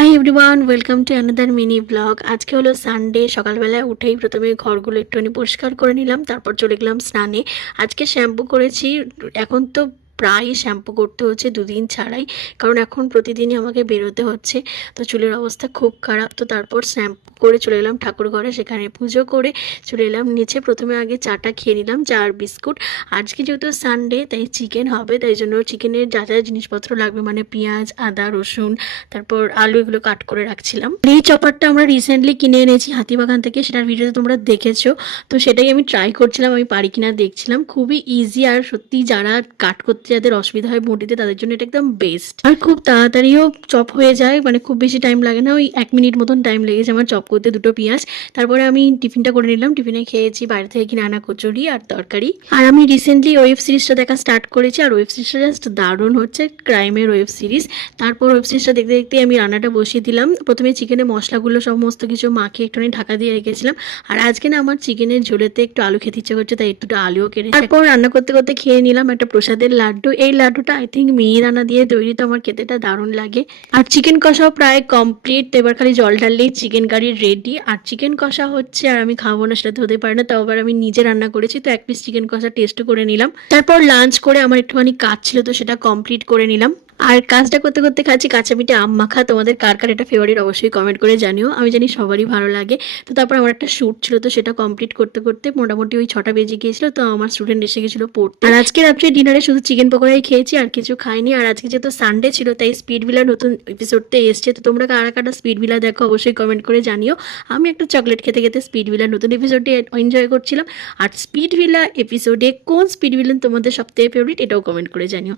Hi everyone, welcome to another mini blog. আজকে হলো Sunday. সকালবেলায় উঠেই প্রথমে ঘরগুলো একটুখানি পরিষ্কার করে নিলাম, তারপর চলে গেলাম স্নানে। আজকে শ্যাম্পু করেছি। এখন তো প্রায় শ্যাম্পু করতে হচ্ছে দুদিন ছাড়াই, কারণ এখন প্রতিদিনই আমাকে বেরোতে হচ্ছে। তো চুলের অবস্থা খুব খারাপ। তো তারপর শ্যাম্পু করে চলে এলাম ঠাকুর ঘরে, সেখানে পুজো করে চলে এলাম নিচে। প্রথমে আগে চাটা খেয়ে নিলাম, চা আর বিস্কুট। আজকে যেহেতু সানডে তাই চিকেন হবে, তাই জন্য চিকেনের যা যা জিনিসপত্র লাগবে মানে পেঁয়াজ, আদা, রসুন, তারপর আলু, এগুলো কাট করে রাখছিলাম। এই চপারটা আমরা রিসেন্টলি কিনে এনেছি হাতিবাগান থেকে, সেটার ভিডিওতে তোমরা দেখেছো। তো সেটাই আমি ট্রাই করছিলাম, আমি পারি কিনা দেখছিলাম। খুবই ইজি, আর সত্যি যারা কাট করতে যাদের অসুবিধা হয় বটিতে তাদের জন্য এটা একদম বেস্ট। আর খুব তাড়াতাড়িও চপ হয়ে যায়, মানে খুব বেশি টাইম লাগে না, ওই 1 মিনিট মতন টাইম লেগেছে আমার চপ করতে দুটো পেঁয়াজ। তারপরে আমি টিফিনটা করে নিলাম। টিফিনে খেয়েছি বাইরে থেকে কিনে আনা কচুরি আর তরকারি। আর আমি রিসেন্টলি ওয়েব সিরিজটা দেখা স্টার্ট করেছি, আর ওয়েব সিরিজটা জাস্ট দারুণ হচ্ছে, ক্রাইমের ওয়েব সিরিজ। তারপর ওয়েব সিরিজটা দেখতে দেখতে আমি রান্নাটা বসিয়ে দিলাম। প্রথমে চিকেনের মশলাগুলো সমস্ত কিছু মাখিয়ে একটুখানি ঢাকা দিয়ে রেখেছিলাম। আর আজকে না আমার চিকেনের ঝোলেতে একটু আলু খেতে ইচ্ছে করছে, তাই একটু আলুও কেটে তারপর রান্না করতে করতে খেয়ে নিলাম একটা প্রসাদের লাড্ডু। এই লাড্ডুটা আই থিঙ্ক মিহিদানা দিয়ে তৈরি, তো আমার খেতেটা দারুণ লাগে। আর চিকেন কষাও প্রায় কমপ্লিট, তো এবার খালি জল ঢাললেই চিকেন কারি রেডি। আর চিকেন কষা হচ্ছে, আর আমি খাবো না সেটা তো হতে পারে না, তাও আবার আমি নিজে রান্না করেছি, তো 1 পিস চিকেন কষা টেস্ট করে নিলাম। তারপর লাঞ্চ করে আমার একটুখানি কাজ ছিল, তো সেটা কমপ্লিট করে নিলাম। আর কাজটা করতে করতে খাচ্ছি কাঁচা পিঠে আম মাখা। তোমাদের কার কার এটা ফেভারিট অবশ্যই কমেন্ট করে জানিও, আমি জানি সবারই ভালো লাগে। তো তারপর আমার একটা শ্যুট ছিল, তো সেটা কমপ্লিট করতে করতে মোটামুটি ওই 6টা বেজে গিয়েছিল। তো আমার স্টুডেন্ট এসে গেছিলো পড়তে। আর আজকে রাত্রে ডিনারে শুধু চিকেন পকোড়াই খেয়েছি, আর কিছু খাইনি। আর আজকে যেহেতু সানডে ছিল তাই স্পিড ভিলার নতুন এপিসোডতে এসছে, তো তোমরা কারা কারা স্পিড ভিলা দেখো অবশ্যই কমেন্ট করে জানিও। আমি একটা চকলেট খেতে খেতে স্পিড ভিলার নতুন এপিসোডে এনজয় করছিলাম। আর স্পিড ভিলা এপিসোডে কোন স্পিড ভিলেন তোমাদের সবথেকে ফেভারিট এটাও কমেন্ট করে জানিও।